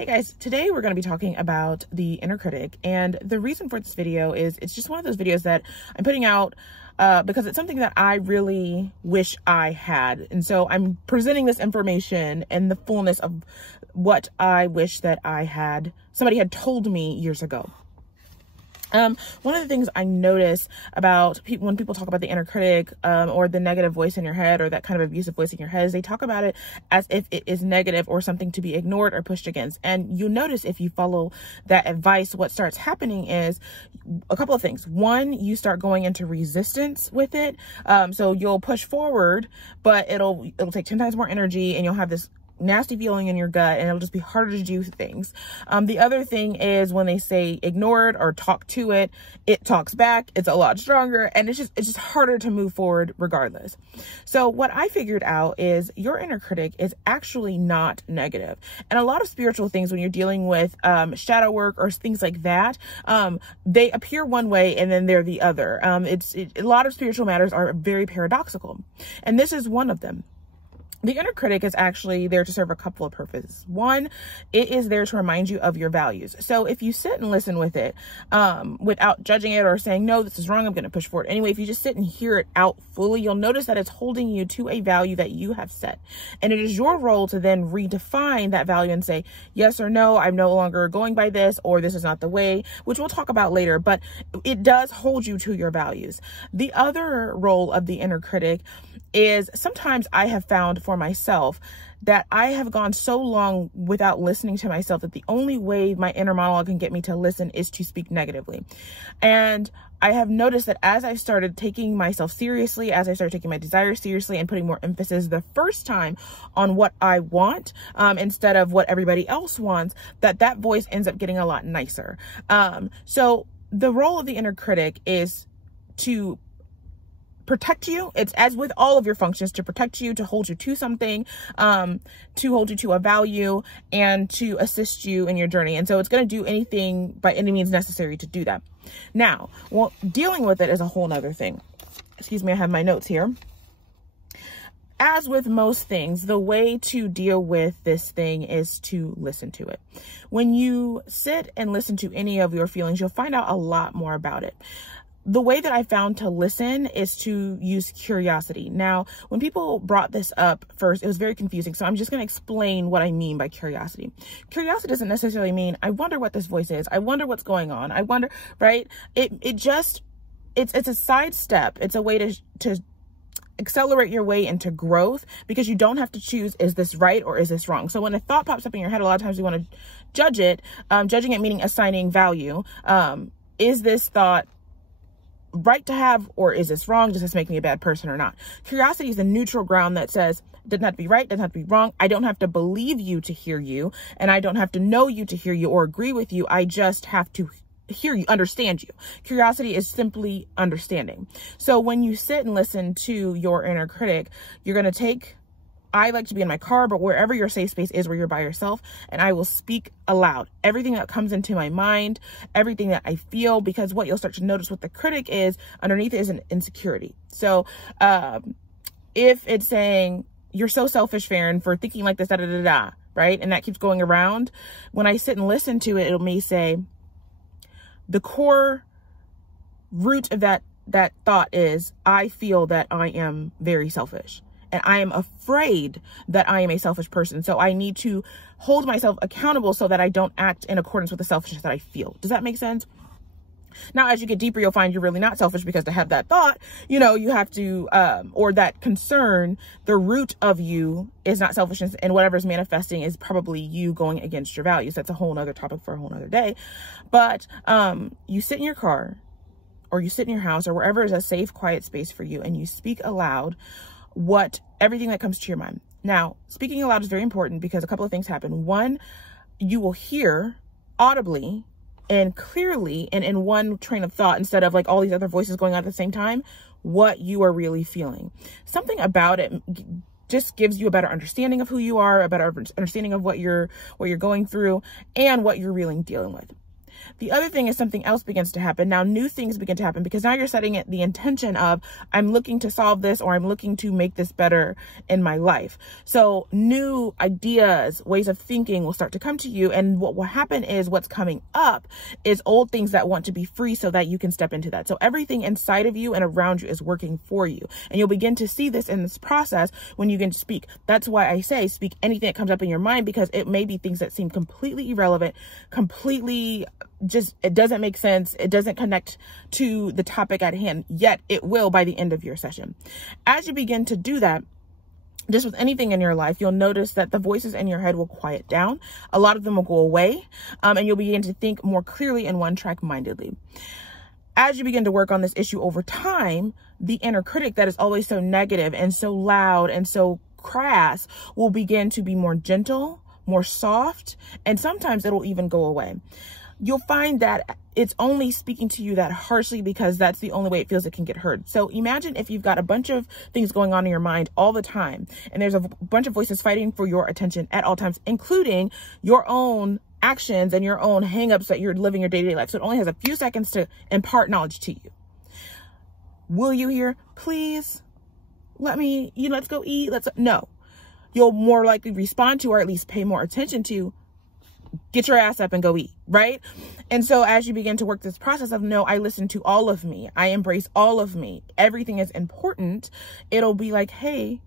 Hey guys, today we're going to be talking about the inner critic, and the reason for this video is it's just one of those videos that I'm putting out because it's something that I really wish I had. And so I'm presenting this information in the fullness of what I wish that somebody had told me years ago. One of the things I notice about people when people talk about the inner critic, or the negative voice in your head, or that kind of abusive voice in your head, is they talk about it as if it is negative or something to be ignored or pushed against. And you notice if you follow that advice, what starts happening is a couple of things. One, you start going into resistance with it. So you'll push forward, but it'll take 10 times more energy, and you'll have this nasty feeling in your gut, and it'll just be harder to do things. The other thing is when they say ignore it or talk to it, it talks back. It's a lot stronger, and it's just harder to move forward regardless. So what I figured out is your inner critic is actually not negative. And a lot of spiritual things, when you're dealing with shadow work or things like that, they appear one way and then they're the other. A lot of spiritual matters are very paradoxical, and this is one of them. The inner critic is actually there to serve a couple of purposes. One, it is there to remind you of your values. So if you sit and listen with it, without judging it or saying, no, this is wrong, I'm going to push forward anyway, if you just sit and hear it out fully, you'll notice that it's holding you to a value that you have set. And it is your role to then redefine that value and say, yes or no, I'm no longer going by this, or this is not the way, which we'll talk about later, but it does hold you to your values. The other role of the inner critic is sometimes I have found for myself that I have gone so long without listening to myself that the only way my inner monologue can get me to listen is to speak negatively. And I have noticed that as I started taking myself seriously, as I started taking my desires seriously and putting more emphasis the first time on what I want, instead of what everybody else wants, that voice ends up getting a lot nicer. So the role of the inner critic is to protect you. It's as with all of your functions, to protect you, to hold you to something, to hold you to a value, and to assist you in your journey. And so it's going to do anything by any means necessary to do that. Now, well, dealing with it is a whole nother thing. Excuse me, I have my notes here. As with most things, the way to deal with this thing is to listen to it. When you sit and listen to any of your feelings, you'll find out a lot more about it. The way that I found to listen is to use curiosity. Now, when people brought this up first, it was very confusing. So I'm just going to explain what I mean by curiosity. Curiosity doesn't necessarily mean, I wonder what this voice is. I wonder what's going on. I wonder, right? It's a side step. It's a way to accelerate your way into growth, because you don't have to choose, is this right or is this wrong? So when a thought pops up in your head, a lot of times you want to judge it. Judging it meaning assigning value. Is this thought right to have, or is this wrong? Does this make me a bad person or not? Curiosity is the neutral ground that says, it doesn't have to be right, doesn't have to be wrong. I don't have to believe you to hear you, and I don't have to know you to hear you or agree with you. I just have to hear you, understand you. Curiosity is simply understanding. So when you sit and listen to your inner critic, you're going to I like to be in my car, but wherever your safe space is, where you're by yourself, and I will speak aloud everything that comes into my mind, everything that I feel, because what you'll start to notice with the critic is underneath it is an insecurity. So if it's saying, you're so selfish, Farron, for thinking like this, da da da da, right? And that keeps going around. When I sit and listen to it, it may say, the core root of that thought is, I feel that I am very selfish. And I am afraid that I am a selfish person. So I need to hold myself accountable so that I don't act in accordance with the selfishness that I feel. Does that make sense? Now, as you get deeper, you'll find you're really not selfish, because to have that thought, you have to, or that concern, the root of you is not selfishness, and whatever is manifesting is probably you going against your values. That's a whole nother topic for a whole nother day. But you sit in your car, or you sit in your house, or wherever is a safe, quiet space for you, and you speak aloud everything that comes to your mind. Now, speaking aloud is very important, because a couple of things happen. One, you will hear audibly and clearly and in one train of thought, instead of like all these other voices going on at the same time, what you are really feeling. Something about it just gives you a better understanding of who you are, a better understanding of what you're going through and what you're really dealing with. The other thing is something else begins to happen. Now, new things begin to happen because now you're setting it the intention of, I'm looking to solve this, or I'm looking to make this better in my life. So new ideas, ways of thinking will start to come to you. And what will happen is what's coming up is old things that want to be free so that you can step into that. So everything inside of you and around you is working for you. And you'll begin to see this in this process when you begin to speak. That's why I say speak anything that comes up in your mind, because it may be things that seem completely irrelevant, completely just, it doesn't make sense. It doesn't connect to the topic at hand, yet it will by the end of your session. As you begin to do that, just with anything in your life, you'll notice that the voices in your head will quiet down. A lot of them will go away, and you'll begin to think more clearly and one-track mindedly. As you begin to work on this issue over time, the inner critic that is always so negative and so loud and so crass will begin to be more gentle, more soft, and sometimes it'll even go away. You'll find that it's only speaking to you that harshly because that's the only way it feels it can get heard. So imagine if you've got a bunch of things going on in your mind all the time, and there's a bunch of voices fighting for your attention at all times, including your own actions and your own hangups that you're living your day-to-day life. So it only has a few seconds to impart knowledge to you. Will you hear, please, let's go eat, no. You'll more likely respond to, or at least pay more attention to, get your ass up and go eat, right? And so as you begin to work this process of, no, I listen to all of me, I embrace all of me, everything is important, it'll be like, hey,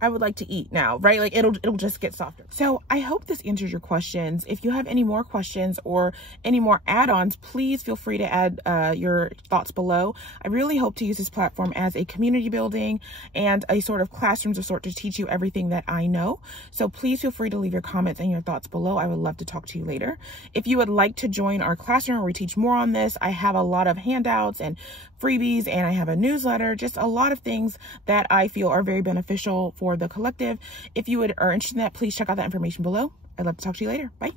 I would like to eat now, right? Like it'll just get softer. So I hope this answers your questions. If you have any more questions or any more add-ons, please feel free to add your thoughts below. I really hope to use this platform as a community building and a sort of classrooms of sort to teach you everything that I know. So please feel free to leave your comments and your thoughts below. I would love to talk to you later. If you would like to join our classroom where we teach more on this, I have a lot of handouts and freebies, and I have a newsletter, just a lot of things that I feel are very beneficial for the collective. If you are interested in that, please check out that information below. I'd love to talk to you later. Bye.